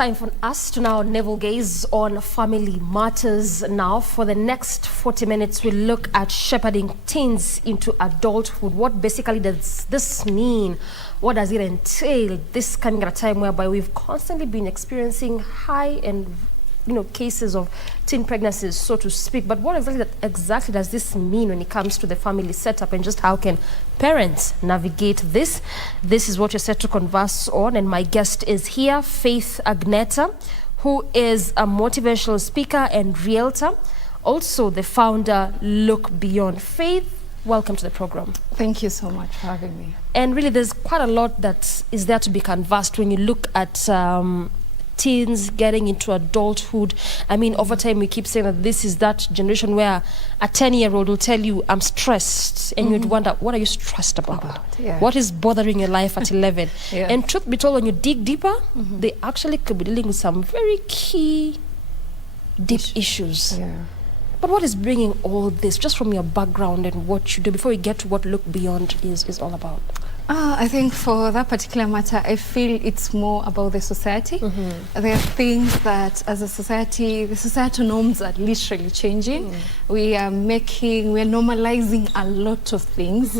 time for us to now navel gaze on family matters. Now, for the next 40 minutes, we'll look at shepherding teens into adulthood. What basically does this mean? What does it entail? This coming at a time whereby we've constantly been experiencing high and cases of teen pregnancies, so to speak. But what exactly does this mean when it comes to the family setup, and just how can parents navigate this? This is what you're set to converse on, and my guest is here, Faith Agnetta, who is a motivational speaker and realtor, also the founder, Look Beyond. Faith, welcome to the program. Thank you so much for having me. And really, there's quite a lot that is there to be conversed when you look at teens getting into adulthood. I mean, over time we keep saying that this is that generation where a 10-year-old will tell you, I'm stressed, and you'd wonder, what are you stressed about? What is bothering your life at 11? And truth be told, when you dig deeper, they actually could be dealing with some very key deep issues. But what is bringing all this, just from your background and what you do, before we get to what Look Beyond is all about? I think for that particular matter, I feel it's more about the society. There are things that, as a society, the societal norms are literally changing. We are normalizing a lot of things,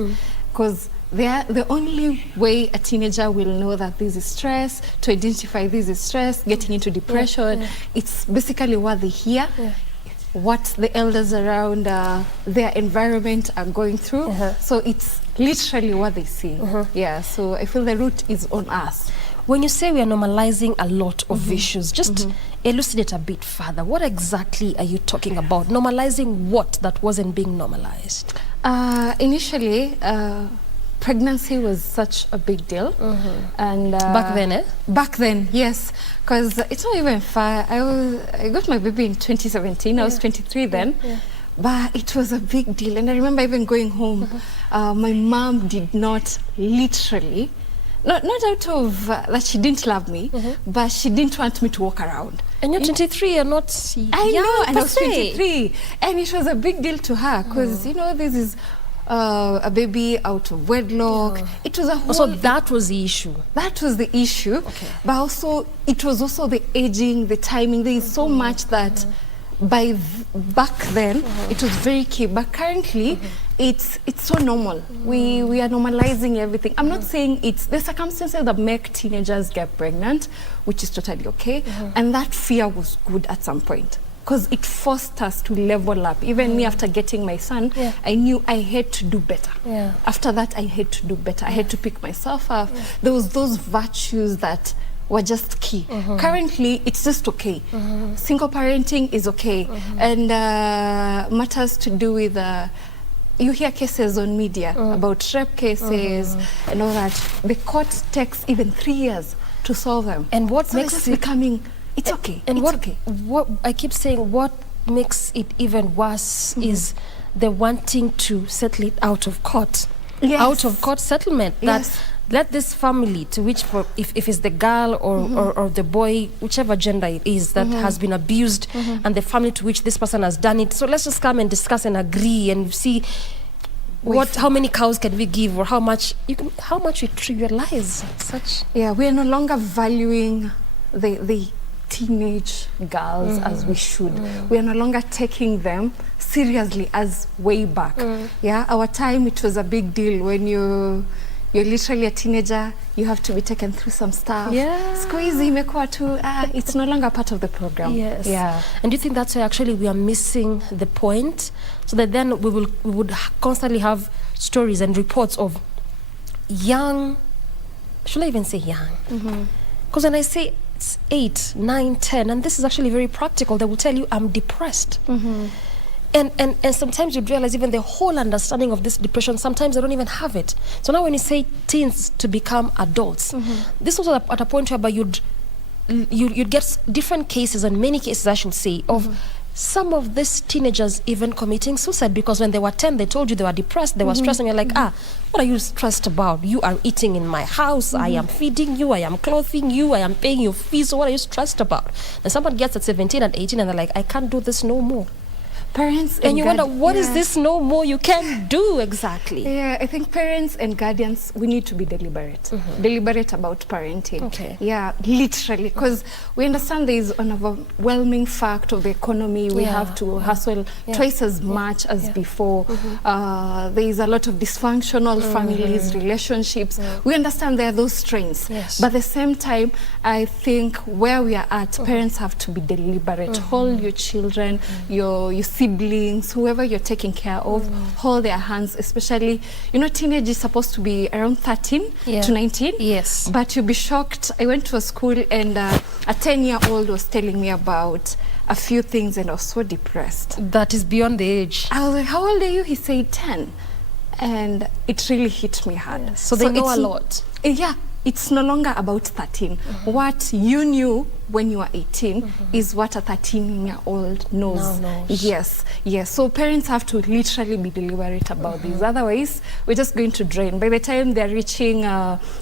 because the only way a teenager will know that this is stress, to identify this is stress, getting into depression, it's basically what they hear. What the elders around their environment are going through. So it's literally what they see. So I feel the root is on us. When you say we are normalizing a lot of issues, just elucidate a bit further. What exactly are you talking about? Normalizing what that wasn't being normalized? Initially, pregnancy was such a big deal. And back then, Back then, yes. Because it's not even far. I got my baby in 2017. I was 23 then. But it was a big deal. And I remember even going home. My mom did not literally, not out of that she didn't love me, but she didn't want me to walk around. And you're 23, you're not young. I know, and I was 23. And it was a big deal to her, because, this is a baby out of wedlock. It was a whole... So that was the issue. That was the issue. But also, it was also the aging, the timing. There is so much that back then, it was very key. But currently, it's so normal. We are normalizing everything. I'm not saying it's the circumstances that make teenagers get pregnant, which is totally okay. And that fear was good at some point, because it forced us to level up. Even me, after getting my son, I knew I had to do better. After that, I had to do better. I had to pick myself up. There was those virtues that were just key. Currently, it's just okay. Single parenting is okay. And matters to do with, you hear cases on media about rape cases and all that. The court takes even 3 years to solve them. And what so makes it becoming... It's okay. And it's okay. What I keep saying, what makes it even worse is the wanting to settle it out of court. Out of court settlement. That let this family, to which, if it's the girl or the boy, whichever gender it is, that has been abused, and the family to which this person has done it. So let's just come and discuss and agree and see how many cows can we give, or how much we trivialize such. We are no longer valuing the teenage girls as we should. We are no longer taking them seriously as way back. Our time, it was a big deal. When you're literally a teenager, you have to be taken through some stuff. Squeezy, imekuwa tu, it's no longer part of the program. And do you think that's why actually we are missing the point? So that then we would constantly have stories and reports of young, should I even say young? Because when I say 8, 9, 10, and this is actually very practical, they will tell you, I'm depressed. And sometimes you realize even the whole understanding of this depression, sometimes they don't even have it. So now when you say teens to become adults, this was at a point whereby you'd get different cases, and many cases I should say, of some of these teenagers even committing suicide, because when they were 10, they told you they were depressed, they were stressed, and you're like, what are you stressed about? You are eating in my house, I am feeding you, I am clothing you, I am paying your fees, so what are you stressed about? And someone gets at 17 and 18 and they're like, I can't do this no more. Parents And you wonder, what is yeah. this no more you can do exactly? Yeah, I think parents and guardians, we need to be deliberate. Deliberate about parenting. Okay. Yeah, literally. Because we understand there is an overwhelming fact of the economy. We have to hustle twice as much as before. There is a lot of dysfunctional families, relationships. We understand there are those strains. Yes. But at the same time, I think where we are at, parents have to be deliberate. Hold your children, your siblings, whoever you're taking care of, hold their hands, especially, you know, teenage is supposed to be around 13 to 19. Yes. But you'll be shocked. I went to a school and a 10-year-old was telling me about a few things and I was so depressed. That is beyond the age. I was like, how old are you? He said 10. And it really hit me hard. Yeah. So they know it's a lot. Yeah. It's no longer about 13. What you knew when you were 18 is what a 13-year-old knows. Now knows. Yes, yes. So parents have to literally be deliberate about this. Otherwise, we're just going to drain. By the time they're reaching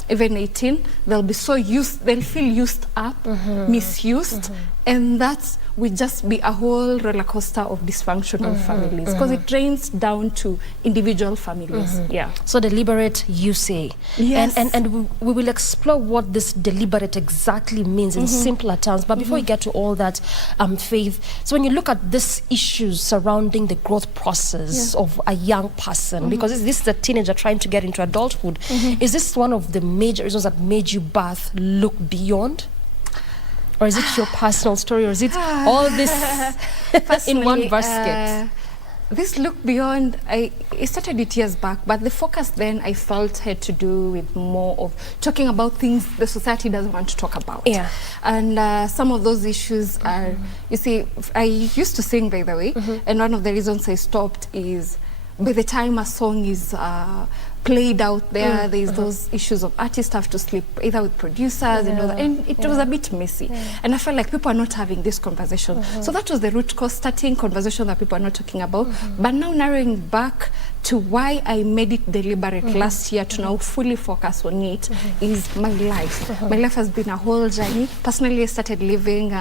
even 18, they'll be so used, they'll feel used up, misused, and that will just be a whole roller coaster of dysfunctional families, because it drains down to individual families. Yeah. So deliberate, you say. Yes. And we will explore what this deliberate exactly means in simpler terms. But before we get to all that, Faith, so when you look at these issues surrounding the growth process of a young person, because this is a teenager trying to get into adulthood, is this one of the major reasons that made you birth Look Beyond? Or is it your personal story, or is it all this in one basket? This Look Beyond, I started it years back, but the focus then I felt had to do with more of talking about things the society doesn't want to talk about. Yeah. And some of those issues are, you see, I used to sing, by the way, and one of the reasons I stopped is by the time a song is played out there, there's those issues of artists have to sleep either with producers and all that, and it was a bit messy. And I felt like people are not having this conversation. So that was the root cause, starting conversation that people are not talking about. But now narrowing back to why I made it deliberate last year to now fully focus on it is my life. My life has been a whole journey. Personally, I started living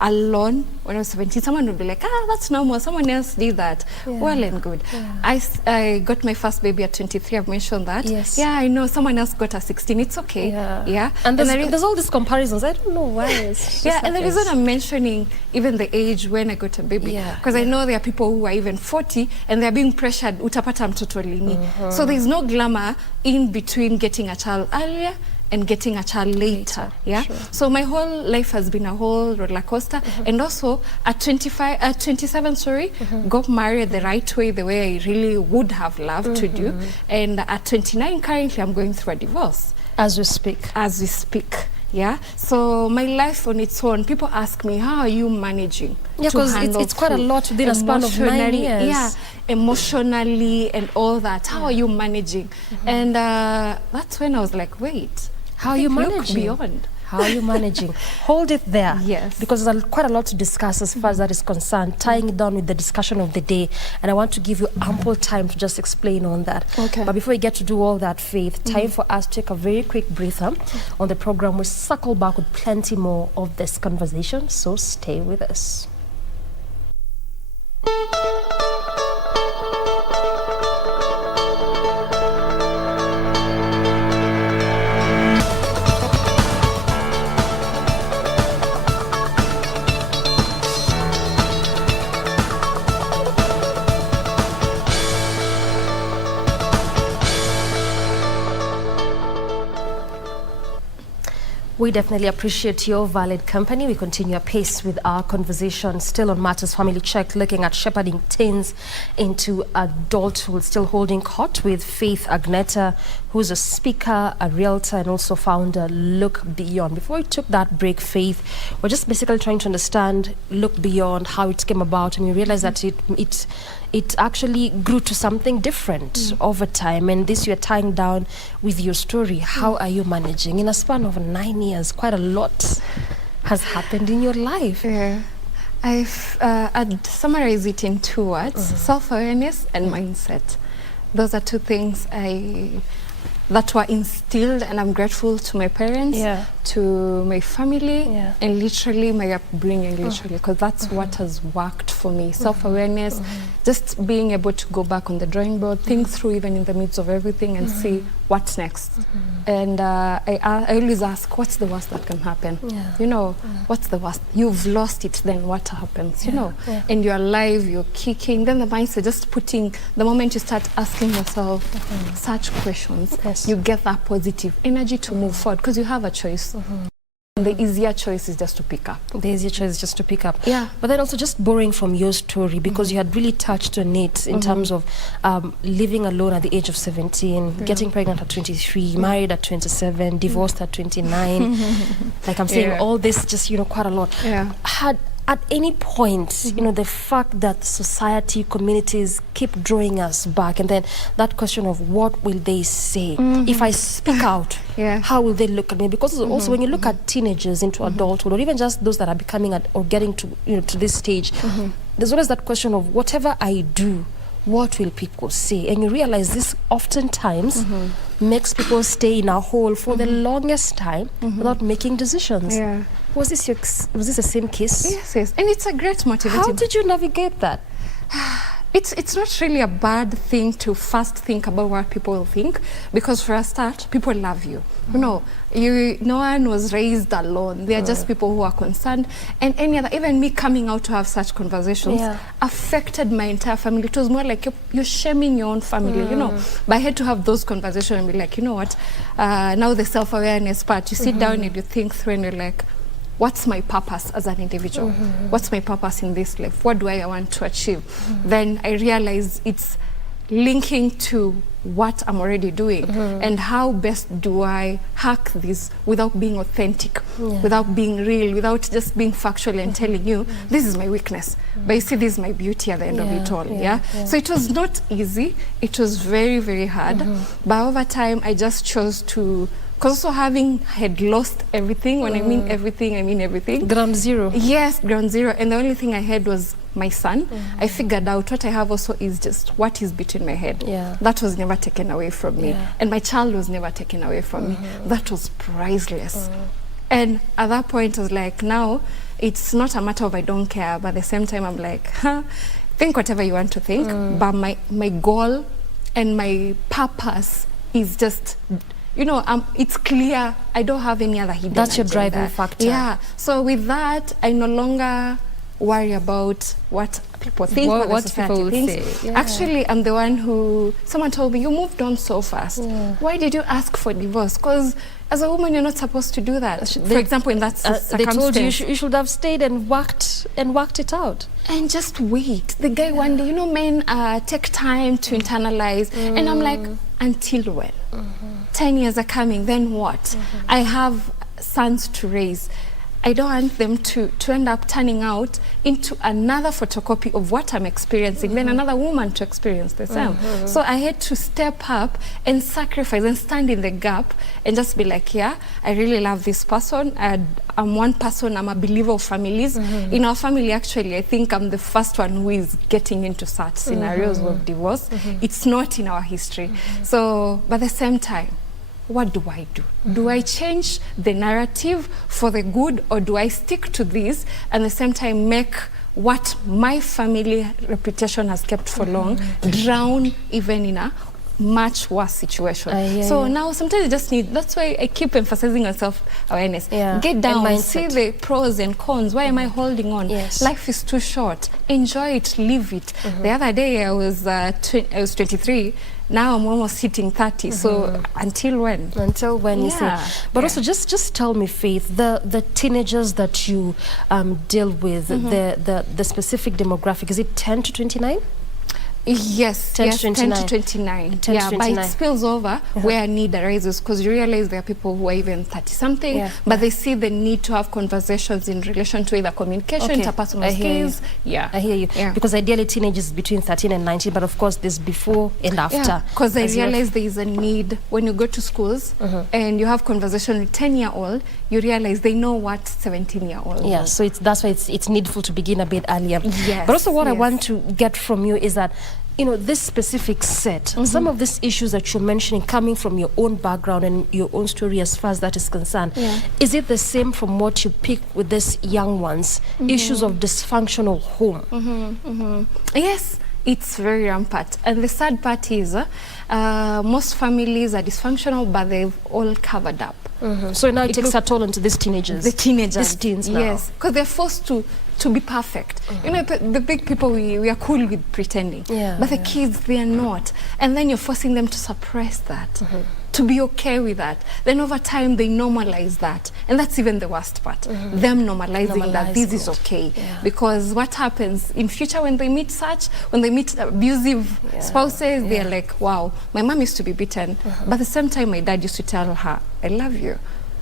alone when I was 17. Someone would be like, that's normal, someone else did that. Well and good. I got my first baby at 23. I've mentioned that. Yes. Yeah, I know someone else got at 16. It's okay. Yeah. And there's all these comparisons. I don't know why. And the reason I'm mentioning even the age when I got a baby, because I know there are people who are even 40 and they're being pressured, utapata mtoto lini. So there's no glamour in between getting a child earlier and getting a child later. Yeah. Sure. So my whole life has been a whole roller coaster. And also at 27, got married the right way, the way I really would have loved to do. And at 29, currently I'm going through a divorce. As we speak. As we speak. Yeah. So my life on its own, people ask me, how are you managing? Yeah, because it's quite a lot within a span of 9 years. Yeah, emotionally and all that. How are you managing? And that's when I was like, wait. How are you managing? Look beyond. How are you managing? Hold it there. Yes. Because there's quite a lot to discuss as far as that is concerned, tying it down with the discussion of the day. And I want to give you ample time to just explain on that. Okay. But before we get to do all that, Faith, time for us to take a very quick breather on the program. We'll circle back with plenty more of this conversation. So stay with us. We definitely appreciate your valid company. We continue apace with our conversation, still on Matters Family Check, looking at shepherding teens into adulthood, still holding court with Faith Agnetta, who's a speaker, a realtor, and also founder Look Beyond. Before we took that break, Faith, we're just basically trying to understand Look Beyond, how it came about, and we realized that it actually grew to something different over time. And this you're tying down with your story. How are you managing? In a span of 9 years, quite a lot has happened in your life. Yeah. I'd summarize it in 2 words, self-awareness and mindset. Those are 2 things that were instilled, and I'm grateful to my parents to my family, Yeah. and literally my upbringing, literally, because that's what has worked for me. Self-awareness, just being able to go back on the drawing board, think through even in the midst of everything, and see what's next. And I always ask, what's the worst that can happen? Yeah. You know, what's the worst? You've lost it, then what happens? You know, and you're alive, you're kicking. Then the mindset, just putting, the moment you start asking yourself such questions, you get that positive energy to move forward, because you have a choice. And the easier choice is just to pick up. The easier choice is just to pick up. Yeah. But then also just borrowing from your story, because you had really touched on it in terms of living alone at the age of 17, getting pregnant at 23, married at 27, divorced at 29. Like I'm saying, all this just, you know, quite a lot. Yeah. Had at any point, you know, the fact that society, communities keep drawing us back, and then that question of what will they say if I speak out? How will they look at me? Because also when you look at teenagers into adulthood, or even just those that are becoming or getting to, you know, to this stage, there's always that question of whatever I do, what will people say? And you realize this oftentimes makes people stay in a hole for the longest time without making decisions. Was this the same case? Yes, yes. And it's a great motivation. How did you navigate that? It's not really a bad thing to first think about what people will think, because for a start, people love you. You know, no one was raised alone. They are just people who are concerned. And any other, even me coming out to have such conversations affected my entire family. It was more like you're shaming your own family, you know. But I had to have those conversations and be like, you know what, now the self-awareness part, you sit down and you think through and you're like, what's my purpose as an individual? What's my purpose in this life? What do I want to achieve? Then I realize it's linking to what I'm already doing and how best do I hack this without being authentic, without being real, without just being factual and telling you this is my weakness, but you see this is my beauty at the end of it all. So it was not easy. It was very, very hard. But over time I just chose to, because also having had lost everything, when I mean everything, I mean everything. Ground zero. Yes, ground zero. And the only thing I had was my son. I figured out what I have also is just what is between my head. That was never taken away from me. And my child was never taken away from me. That was priceless. And at that point I was like, now it's not a matter of I don't care, but at the same time I'm like, think whatever you want to think, but my goal and my purpose is just, you know, it's clear. I don't have any other hidden That's your agenda. driving factor. Yeah. So with that, I no longer worry about what people think, what people thinks. say. Actually, I'm the one who, someone told me, you moved on so fast. Why did you ask for divorce? Because as a woman, you're not supposed to do that. For example, in that circumstance. They told you you should have stayed and worked it out. And just wait. The guy one day, you know, men take time to internalize. And I'm like, until when? 10 years are coming, then what? I have sons to raise. I don't want them to end up turning out into another photocopy of what I'm experiencing, then another woman to experience the same. So I had to step up and sacrifice and stand in the gap and just be like, yeah, I really love this person. I'm one person, I'm a believer of families. In our family, actually, I think I'm the first one who is getting into such scenarios of divorce. It's not in our history. So, but at the same time, what do I do? Do I change the narrative for the good, or do I stick to this and at the same time make what my family reputation has kept for long drown even in a much worse situation? So now sometimes you just need, that's why I keep emphasizing on self-awareness. Get down, see the pros and cons. Why am I holding on? Life is too short. Enjoy it, live it. The other day I was 23. Now I'm almost hitting 30. So until when? Until when, you say. But also just tell me, Faith, the teenagers that you deal with, the specific demographic, is it 10 to 29? Yes, 10 to 29. 10 to 29. 10 to 29. But it spills over where need arises, because you realize there are people who are even 30-something, but they see the need to have conversations in relation to either communication, interpersonal skills. I hear you. Because ideally teenagers between 13 and 19, but of course there's before and after. Because I realize there is a need when you go to schools and you have conversation with 10-year-old, you realize they know what 17-year-old knows. So that's why it's needful to begin a bit earlier. But also what I want to get from you is that this specific set, some of these issues that you're mentioning coming from your own background and your own story as far as that is concerned, is it the same from what you pick with these young ones? Issues of dysfunctional home? Yes, it's very rampant. And the sad part is most families are dysfunctional, but they've all covered up. So now it takes a toll onto these teenagers. The teenagers. These teens now. Yes, because they're forced to be perfect. The big people, we are cool with pretending. But the kids, they are not. And then you're forcing them to suppress that, to be okay with that. Then over time, they normalize that. And that's even the worst part. Them normalizing that this is okay. Because what happens in future when they meet abusive spouses, they're like, wow, my mom used to be beaten. But at the same time, my dad used to tell her, I love you.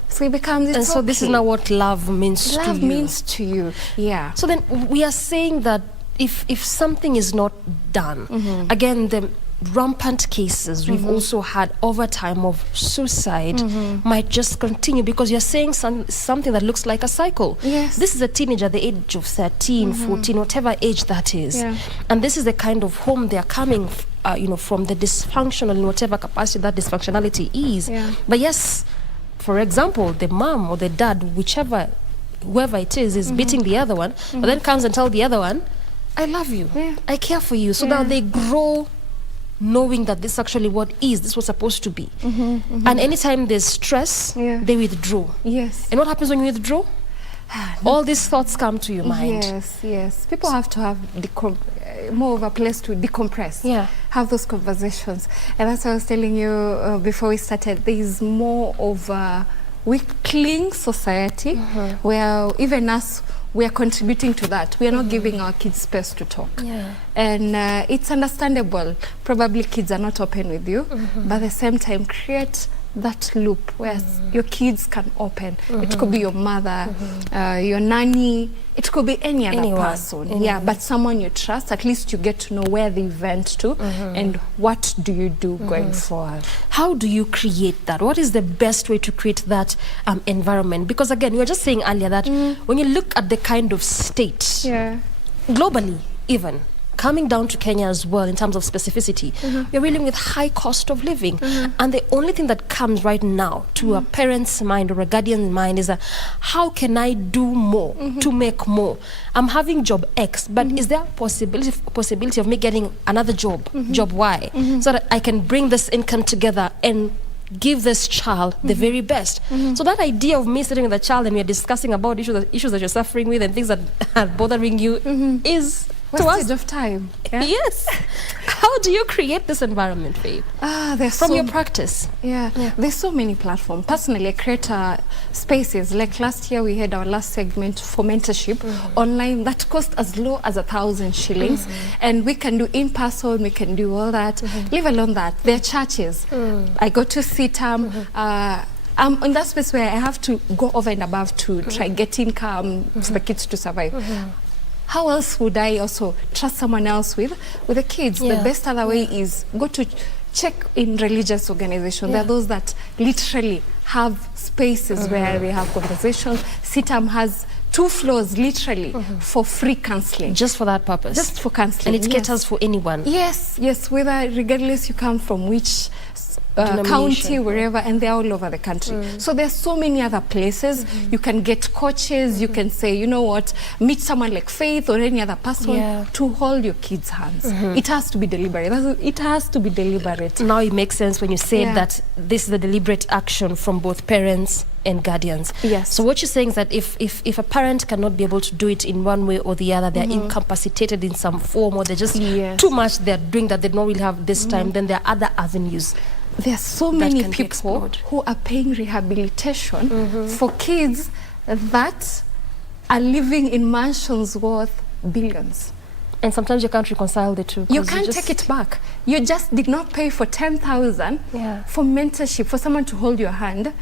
So it becomes, and so okay. This is now what love means to you. Love means to you, yeah. So then we are saying that if something is not done, again, the rampant cases we've also had over time of suicide might just continue, because you're saying something that looks like a cycle. Yes. This is a teenager at the age of 13, 14, whatever age that is. And this is the kind of home they're coming from, the dysfunctional in whatever capacity that dysfunctionality is. But yes, for example, the mom or the dad, whoever it is beating the other one, but then comes and tells the other one, I love you, I care for you. So now they grow knowing that this is actually this was supposed to be. And anytime there's stress, they withdraw. Yes. And what happens when you withdraw? All these thoughts come to your mind. Yes. People have to have more of a place to decompress. Have those conversations. And that's what I was telling you before we started. There is more of a weakling society where even us, we are contributing to that. We are not giving our kids space to talk. And it's understandable. Probably kids are not open with you, but at the same time, create that loop where your kids can open. It could be your mother, your nanny, it could be anyone. Person. But someone you trust, at least you get to know where they went to and what do you do going forward. How do you create that? What is the best way to create that environment? Because again, you were just saying earlier that when you look at the kind of state, globally even, coming down to Kenya as well in terms of specificity, we're dealing with high cost of living. And the only thing that comes right now to a parent's mind or a guardian's mind is how can I do more to make more? I'm having job X, but is there a possibility of me getting another job, job Y, so that I can bring this income together and give this child the very best? So that idea of me sitting with the child and we're discussing about issues that you're suffering with and things that are bothering you is wastage of time. Yes. How do you create this environment, babe? From your practice. There's so many platforms. Personally, I create spaces. Like last year, we had our last segment for mentorship online that cost as low as 1,000 shillings. And we can do in person, we can do all that. Leave alone that. There are churches. I go to CITAM. I'm in that space where I have to go over and above to try get income for the kids to survive. How else would I also trust someone else with the kids? The best other way is go to check in religious organizations. There are those that literally have spaces where we have conversations. CITAM has 2 floors literally for free counseling. Just for that purpose? Just for counseling. And it caters for anyone? Yes, whether regardless you come from which county, wherever, and they're all over the country. So there's so many other places. You can get coaches, you can say, you know what, meet someone like Faith or any other person to hold your kids' hands. It has to be deliberate. It has to be deliberate. Now it makes sense when you say that this is a deliberate action from both parents and guardians. So what you're saying is that if a parent cannot be able to do it in one way or the other, they're incapacitated in some form, or they're just too much they're doing that they don't really have this time, then there are other avenues. There are so many people who are paying rehabilitation for kids that are living in mansions worth billions. And sometimes you can't reconcile the two. You can't take it back. You just did not pay for 10,000 for mentorship, for someone to hold your hand.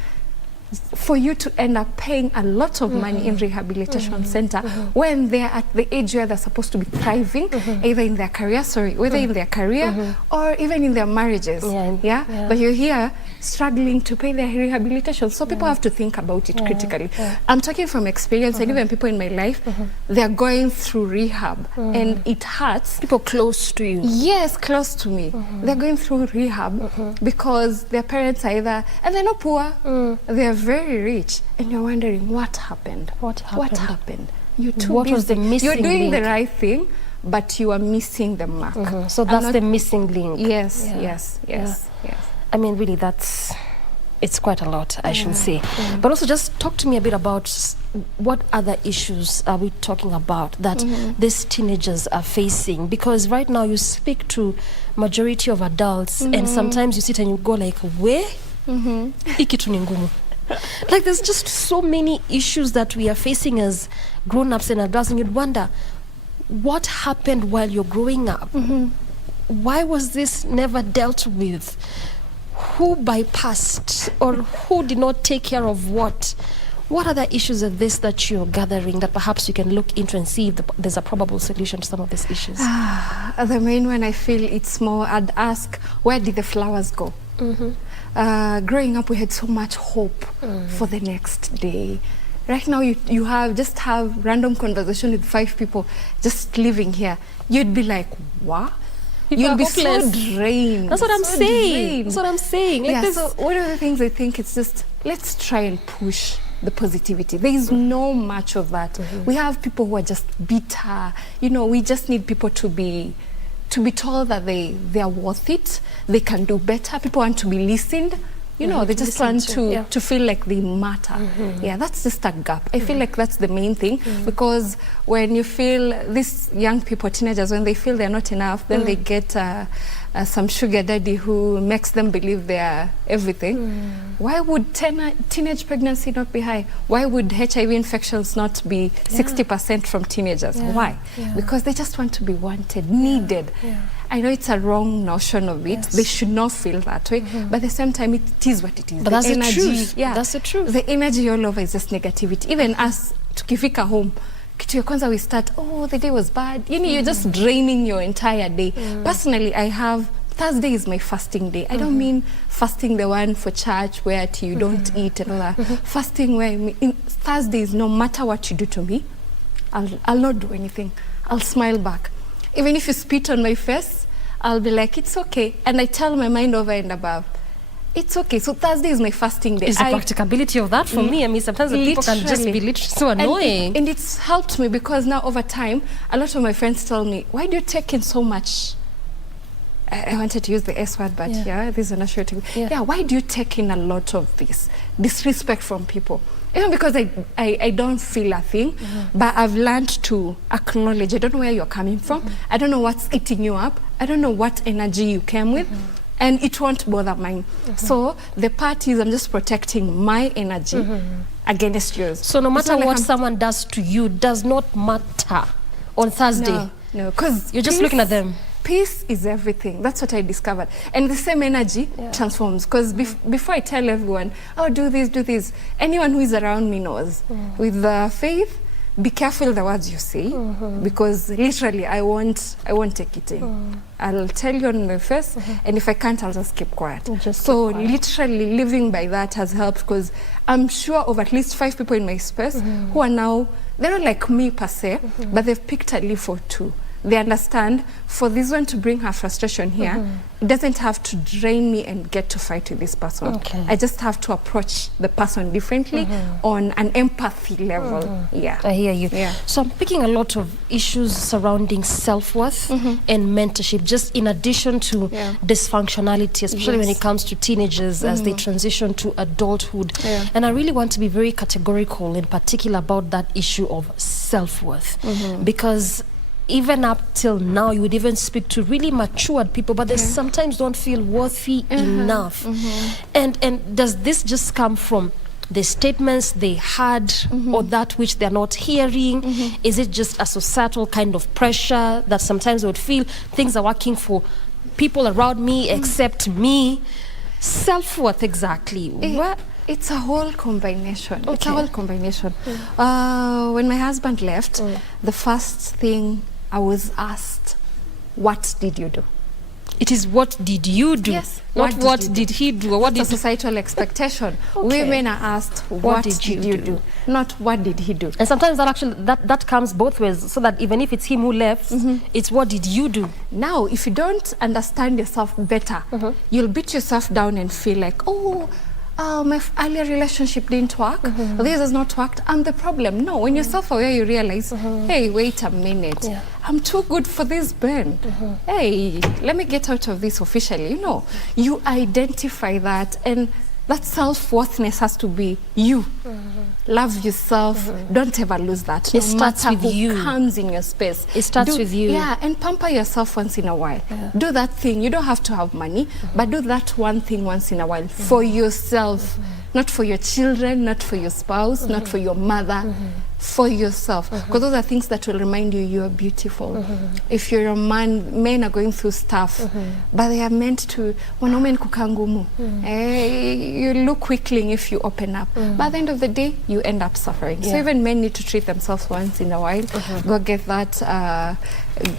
for you to end up paying a lot of money in rehabilitation center when they're at the age where they're supposed to be thriving, either in their career, whether in their career or even in their marriages. But you're here struggling to pay their rehabilitation. So people have to think about it critically. I'm talking from experience, and even people in my life, they're going through rehab, and it hurts. People close to you. Yes, close to me. They're going through rehab because their parents are either, and they're not poor, they're very rich, and you're wondering what happened. What happened? You're too What busy. was the missing You're doing link? the right thing, but you are missing the mark. So that's the missing link. Yes, Yeah. yes. I mean, really, it's quite a lot, I should say. But also just talk to me a bit about what other issues are we talking about that these teenagers are facing? Because right now you speak to majority of adults and sometimes you sit and you go like, where? Hii kitu ni ngumu. Like there's just so many issues that we are facing as grown-ups and adults, and you'd wonder, what happened while you're growing up? Why was this never dealt with? Who bypassed or who did not take care of what? What are the issues of this that you're gathering that perhaps you can look into and see if there's a probable solution to some of these issues? The main one, I feel it's more, I'd ask, where did the flowers go? Growing up, we had so much hope for the next day. Right now, you have random conversation with 5 people just living here. You'd be like, what? You'll be hopeless. so drained. That's what I'm saying. Drained. That's what I'm saying. Like Yeah, so one of the things I think it's just, let's try and push the positivity. There is no much of that. We have people who are just bitter. You know, we just need people to be told that they are worth it. They can do better. People want to be listened. You know, they just want to feel like they matter. Yeah, that's just a gap. I feel like that's the main thing, because when you feel these young people, teenagers, when they feel they're not enough, then they get some sugar daddy who makes them believe they are everything. Why would teenage pregnancy not be high? Why would HIV infections not be 60% from teenagers? Why? Because they just want to be wanted, needed. I know it's a wrong notion of it. They should not feel that way. But at the same time, it is what it is. But that's the truth. That's the truth. The energy all over is just negativity. Even us, tukifika home, kitu ya kwanza we start, oh, the day was bad. You know, you're just draining your entire day. Personally, Thursday is my fasting day. I don't mean fasting the one for church where you don't eat and all that. Fasting where Thursday is no matter what you do to me, I'll not do anything. I'll smile back. Even if you spit on my face, I'll be like, it's okay. And I tell my mind over and above, it's okay. So Thursday is my fasting day. Is the practicability of that for me? I mean, sometimes the people can just be literally so annoying. And it's helped me because now over time, a lot of my friends tell me, why do you take in so much? I wanted to use the S word, but this is an assured. Why do you take in a lot of this disrespect from people? Even because I don't feel a thing, but I've learned to acknowledge. I don't know where you're coming from. I don't know what's eating you up. I don't know what energy you came with. And it won't bother mine. So the part is I'm just protecting my energy against yours. So no matter what someone does to you does not matter on Thursday. No, because you're just looking at them. Peace is everything. That's what I discovered. And the same energy transforms. Because before I tell everyone, oh, do this, anyone who is around me knows. With faith, be careful the words you say, because literally I won't take it in. I'll tell you on my face, and if I can't, I'll just keep quiet. Literally living by that has helped, because I'm sure of at least 5 people in my space who are now, they're not like me per se, but they've picked a leaf or two. They understand for this one to bring her frustration here, it doesn't have to drain me and get to fight with this person. I just have to approach the person differently on an empathy level. I hear you. So I'm picking a lot of issues surrounding self-worth and mentorship, just in addition to dysfunctionality, especially when it comes to teenagers as they transition to adulthood. And I really want to be very categorical in particular about that issue of self-worth, because even up till now, you would even speak to really matured people, but they sometimes don't feel worthy enough. And does this just come from the statements they had or that which they're not hearing? Is it just a societal kind of pressure that sometimes they would feel things are working for people around me except me? Self-worth, exactly. It's a whole combination. It's a Okay. whole combination. When my husband left, the first thing I was asked, what did you do? It is what did you do? Yes. Not What what did you did he do or what It's a did societal expectation. Okay. Women are asked, what did you do? Not what did he do? And sometimes that actually that comes both ways, so that even if it's him who left, it's what did you do? Now, if you don't understand yourself better, you'll beat yourself down and feel like, oh, my earlier relationship didn't work. This has not worked. I'm the problem. No, when you're self-aware, you realize, hey, wait a minute. Yeah. I'm too good for this burn. Hey, let me get out of this officially. You know, you identify that, and that self-worthiness has to be you. Love yourself. Don't ever lose that. It starts matter with who you. comes in your space. It starts with you. Yeah, and pamper yourself once in a while. Yeah. Do that thing. You don't have to have money, but do that one thing once in a while for yourself. Not for your children, not for your spouse, not for your mother, for yourself. Because those are things that will remind you you are beautiful. If you're a man, men are going through stuff, but they are meant to, wanaume ni kukaa ngumu. You look weakling if you open up. But at the end of the day, you end up suffering. So Yeah. even men need to treat themselves once in a while. Go get that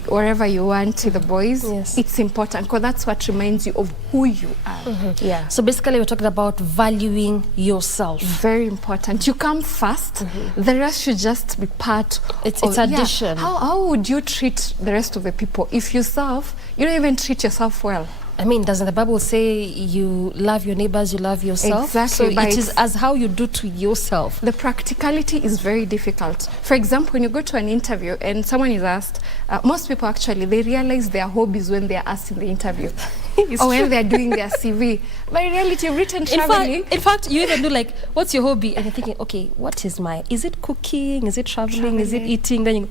wherever you want to the boys. Yes. It's important because that's what reminds you of who you are. Yeah. So basically we're talking about valuing yourself. Very important. You come first. The rest should just be part. It's of, addition. How would you treat the rest of the people if yourself, you don't even treat yourself well? I mean, doesn't the Bible say you love your neighbors, you love yourself? Exactly, So but it is it's- as how you do to yourself. The practicality is very difficult. For example, when you go to an interview and someone is asked, most people actually, they realize their hobbies when they are asked in the interview. It's or when true. they're doing their CV. But in reality, you've written In traveling. fact, you even do like, what's your hobby? And you're thinking, okay, what is is it cooking? Is it traveling? Is it Traveling. eating? Then you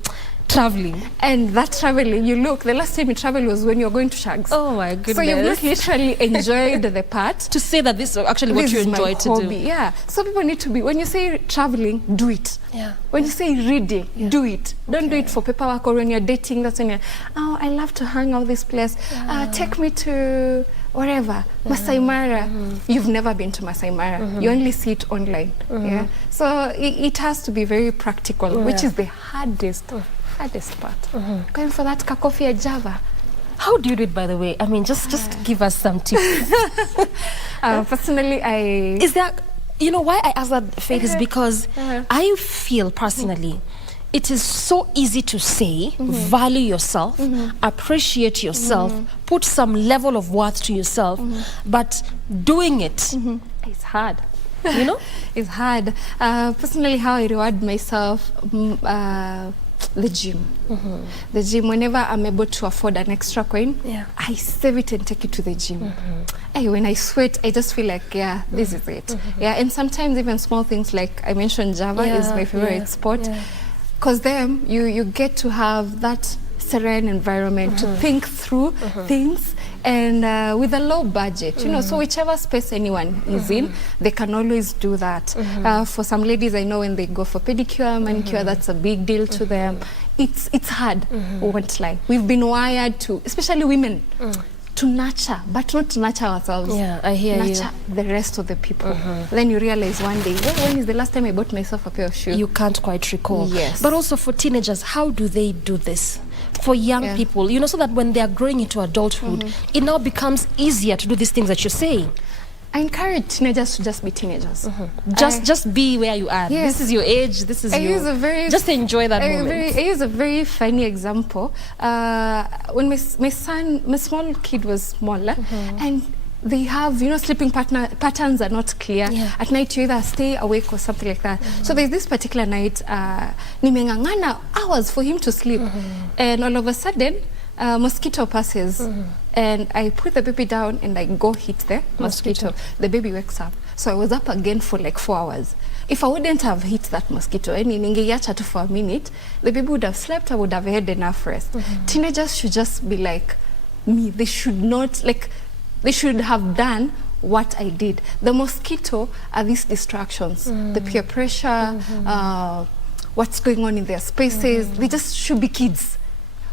traveling. And that traveling, you look, the last time you traveled was when you were going to Shags. Oh my goodness. So you've not literally enjoyed the part. To say that this is actually what This you is my enjoy to hobby. do. Yeah. So people need to be, when you say traveling, do it. Yeah. When you say reading, do it. Don't do it for paperwork, or when you're dating, that's when you're, oh, I love to hang out this place. Take me to wherever, Masai Mara. You've never been to Masai Mara. You only see it online. Yeah. So it has to be very practical, which is the hardest part. Going for that kakofi at Java. How do you do it, by the way? I mean, just give us some tips. Personally, Is there, you know, why I ask that, Faith, is because I feel personally it is so easy to say, value yourself, appreciate yourself, put some level of worth to yourself, but doing it is hard. You know? It's hard. Personally, how I reward myself, the gym. The gym, whenever I'm able to afford an extra coin, I save it and take it to the gym. Hey, when I sweat, I just feel like, yeah, this is it. Yeah, and sometimes even small things like I mentioned Java is my favorite sport. Because then you get to have that serene environment to think through things, and with a low budget, you know, so whichever space anyone is in, they can always do that. For some ladies, I know when they go for pedicure, manicure, that's a big deal to them. It's hard, we won't lie. We've been wired to, especially women, to nurture, but not to nurture ourselves. Yeah, I hear you. Nurture the rest of the people. Then you realize one day, when is the last time I bought myself a pair of shoes? You can't quite recall. Yes. But also for teenagers, how do they do this? For young people, you know, so that when they are growing into adulthood, it now becomes easier to do these things that you're saying. I encourage teenagers to just be teenagers. Just be where you are. Yes. This is your age. This is I your... use a very just enjoy that moment. I use a very funny example. When my small kid was smaller, and they have, you know, sleeping patterns are not clear. At night you either stay awake or something like that. So there's this particular night, nimengangana hours for him to sleep, and all of a sudden, mosquito passes, and I put the baby down and I go hit the mosquito. The baby wakes up. So I was up again for like 4 hours. If I wouldn't have hit that mosquito, ningeacha tu for a minute, the baby would have slept, I would have had enough rest. Teenagers should just be like me. They should not, like, they should have done what I did. The mosquito are these distractions, the peer pressure, what's going on in their spaces. They just should be kids.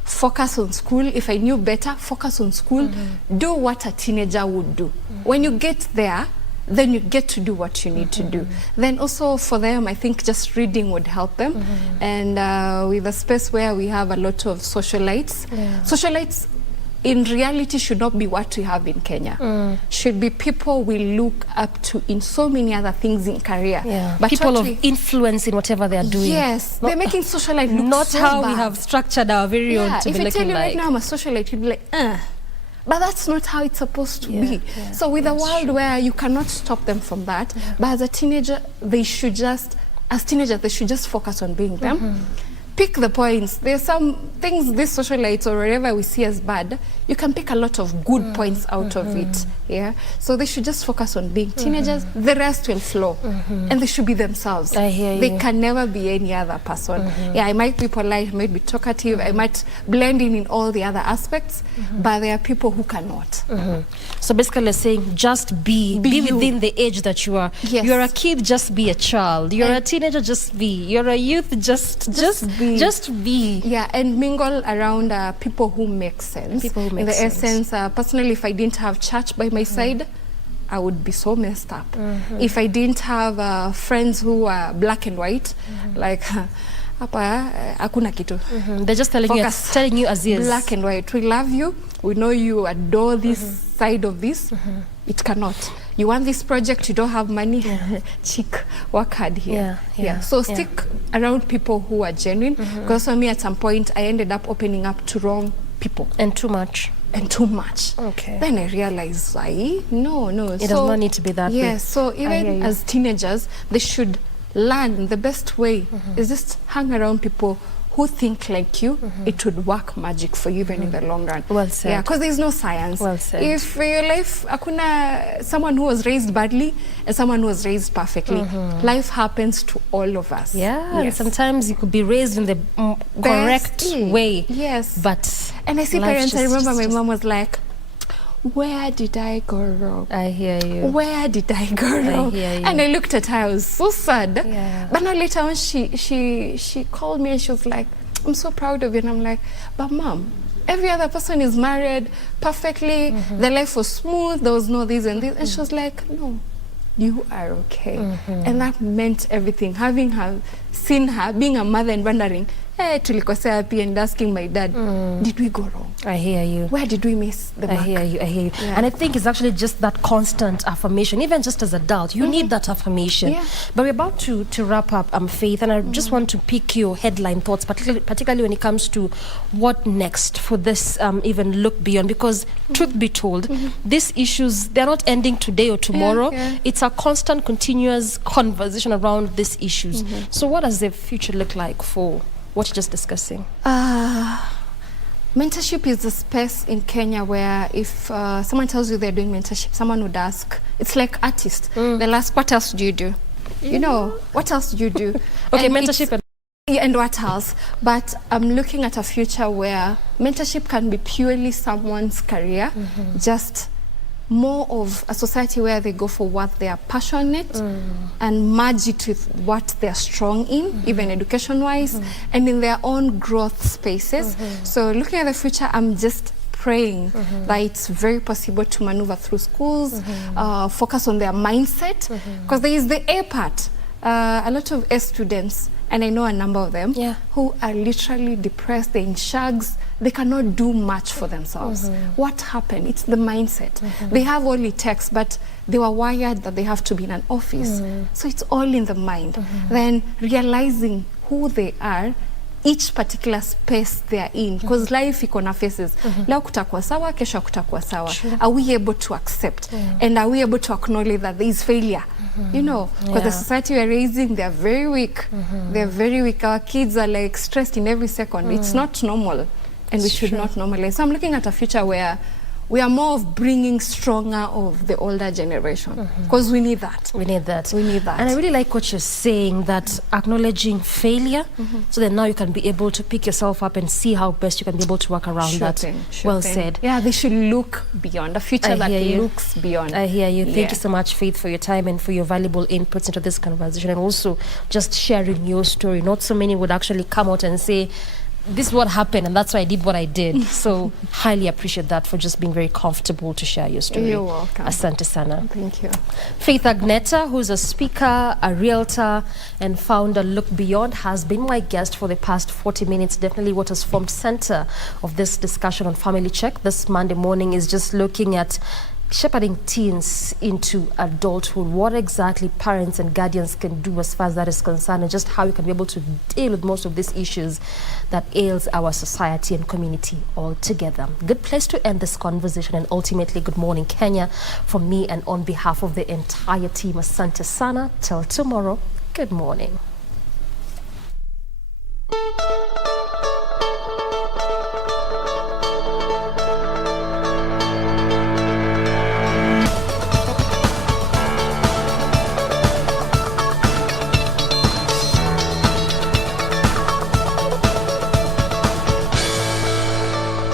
Focus on school. If I knew better, focus on school. Do what a teenager would do. When you get there, then you get to do what you need to do. Then also for them, I think just reading would help them. And with a space where we have a lot of socialites, socialites in reality should not be what we have in Kenya. Should be people we look up to in so many other things in career. But people of influence in whatever they are doing. Yes, they're making socialite look not so how bad. we have structured our very own to if be I tell looking you like. right now I'm a socialite, you'd be like, but that's not how it's supposed to be. So with a world where you cannot stop them from that, but as a teenager, they should just focus on being them. Pick the points. There's some things, these socialites or whatever we see as bad, you can pick a lot of good points out of it. So they should just focus on being teenagers. The rest will flow. And they should be themselves. I hear you. They can never be any other person. I might be polite, I might be talkative, I might blend in all the other aspects, but there are people who cannot. So basically saying just be within the age that you are. You're a kid, just be a child. You're a teenager, just be. You're a youth, just be. Just be. And mingle around people who make sense. People who make in the sense. essence, personally, if I didn't have church by my side, I would be so messed up. If I didn't have friends who are black and white, like hapa hakuna kitu. They're just telling you as is. Black and white. We love you. We know you adore this side of this. It cannot. You want this project, you don't have money, chick, work hard here. So stick around people who are genuine. Because for me, at some point, I ended up opening up to wrong people. And too much. Okay. Then I realized, no. It does not need to be that way. So even as teenagers, they should learn the best way is just hang around people who think like you. It would work magic for you even in the long run. Well said. Because there's no science. Well said. If your life, akuna someone who was raised badly and someone who was raised perfectly. Life happens to all of us. And sometimes you could be raised in the correct way. But and I see parents, I remember my mom was like, where did I go wrong? I hear you. Where did I go wrong? I hear you. And I looked at her, I was so sad. But now later on, she called me and she was like, I'm so proud of you. And I'm like, but mom, every other person is married perfectly. Their life was smooth. There was no this and this. And she was like, no, you are okay. And that meant everything. Having her, seen her, being a mother and wondering, tulikosea happy, and asking my dad, did we go wrong? I hear you. Where did we miss the mark? I hear you. And I think it's actually just that constant affirmation, even just as adult, you need that affirmation. But we're about to wrap up, Faith, and I just want to pick your headline thoughts, particularly when it comes to what next for this even look beyond, because truth be told, these issues, they're not ending today or tomorrow. It's a constant, continuous conversation around these issues. So what does the future look like for what you're just discussing? Mentorship is a space in Kenya where if someone tells you they're doing mentorship, someone would ask, it's like artists. They'll ask, what else do you do? You know, what else do you do? Okay, mentorship and what else? But I'm looking at a future where mentorship can be purely someone's career, just more of a society where they go for what they are passionate and merge it with what they're strong in, even education-wise, and in their own growth spaces. So looking at the future, I'm just praying that it's very possible to maneuver through schools, focus on their mindset, because there is the A part. A lot of A students, and I know a number of them, who are literally depressed, they're in shags, they cannot do much for themselves. What happened? It's the mindset. They have all it takes, but they were wired that they have to be in an office. So it's all in the mind. Then realizing who they are, each particular space they are in, because life iko na faces. Leo kutakuwa sawa, kesho kutakuwa sawa. Are we able to accept? And are we able to acknowledge that there is failure? You know, because the society we're raising, they're very weak. They're very weak. Our kids are like stressed in every second. It's not normal, and we should not normalize. So I'm looking at a future where we are more of bringing stronger of the older generation, because we need that. We need that. We need that. And I really like what you're saying, that acknowledging failure, so that now you can be able to pick yourself up and see how best you can be able to work around that. Well said. Yeah, they should look beyond, a future that looks beyond. I hear you. Thank you so much, Faith, for your time and for your valuable inputs into this conversation, and also just sharing your story. Not so many would actually come out and say, this is what happened and that's why I did what I did. So highly appreciate that for just being very comfortable to share your story. You're welcome. Asante sana. Thank you. Faith Agnetta, who's a speaker, a realtor, and founder, Look Beyond, has been my guest for the past 40 minutes. Definitely what has formed center of this discussion on Family Check this Monday morning is just looking at shepherding teens into adulthood, what exactly parents and guardians can do as far as that is concerned, and just how we can be able to deal with most of these issues that ails our society and community altogether. Good place to end this conversation, and ultimately good morning Kenya from me and on behalf of the entire team. Asante sana. Till tomorrow, good morning.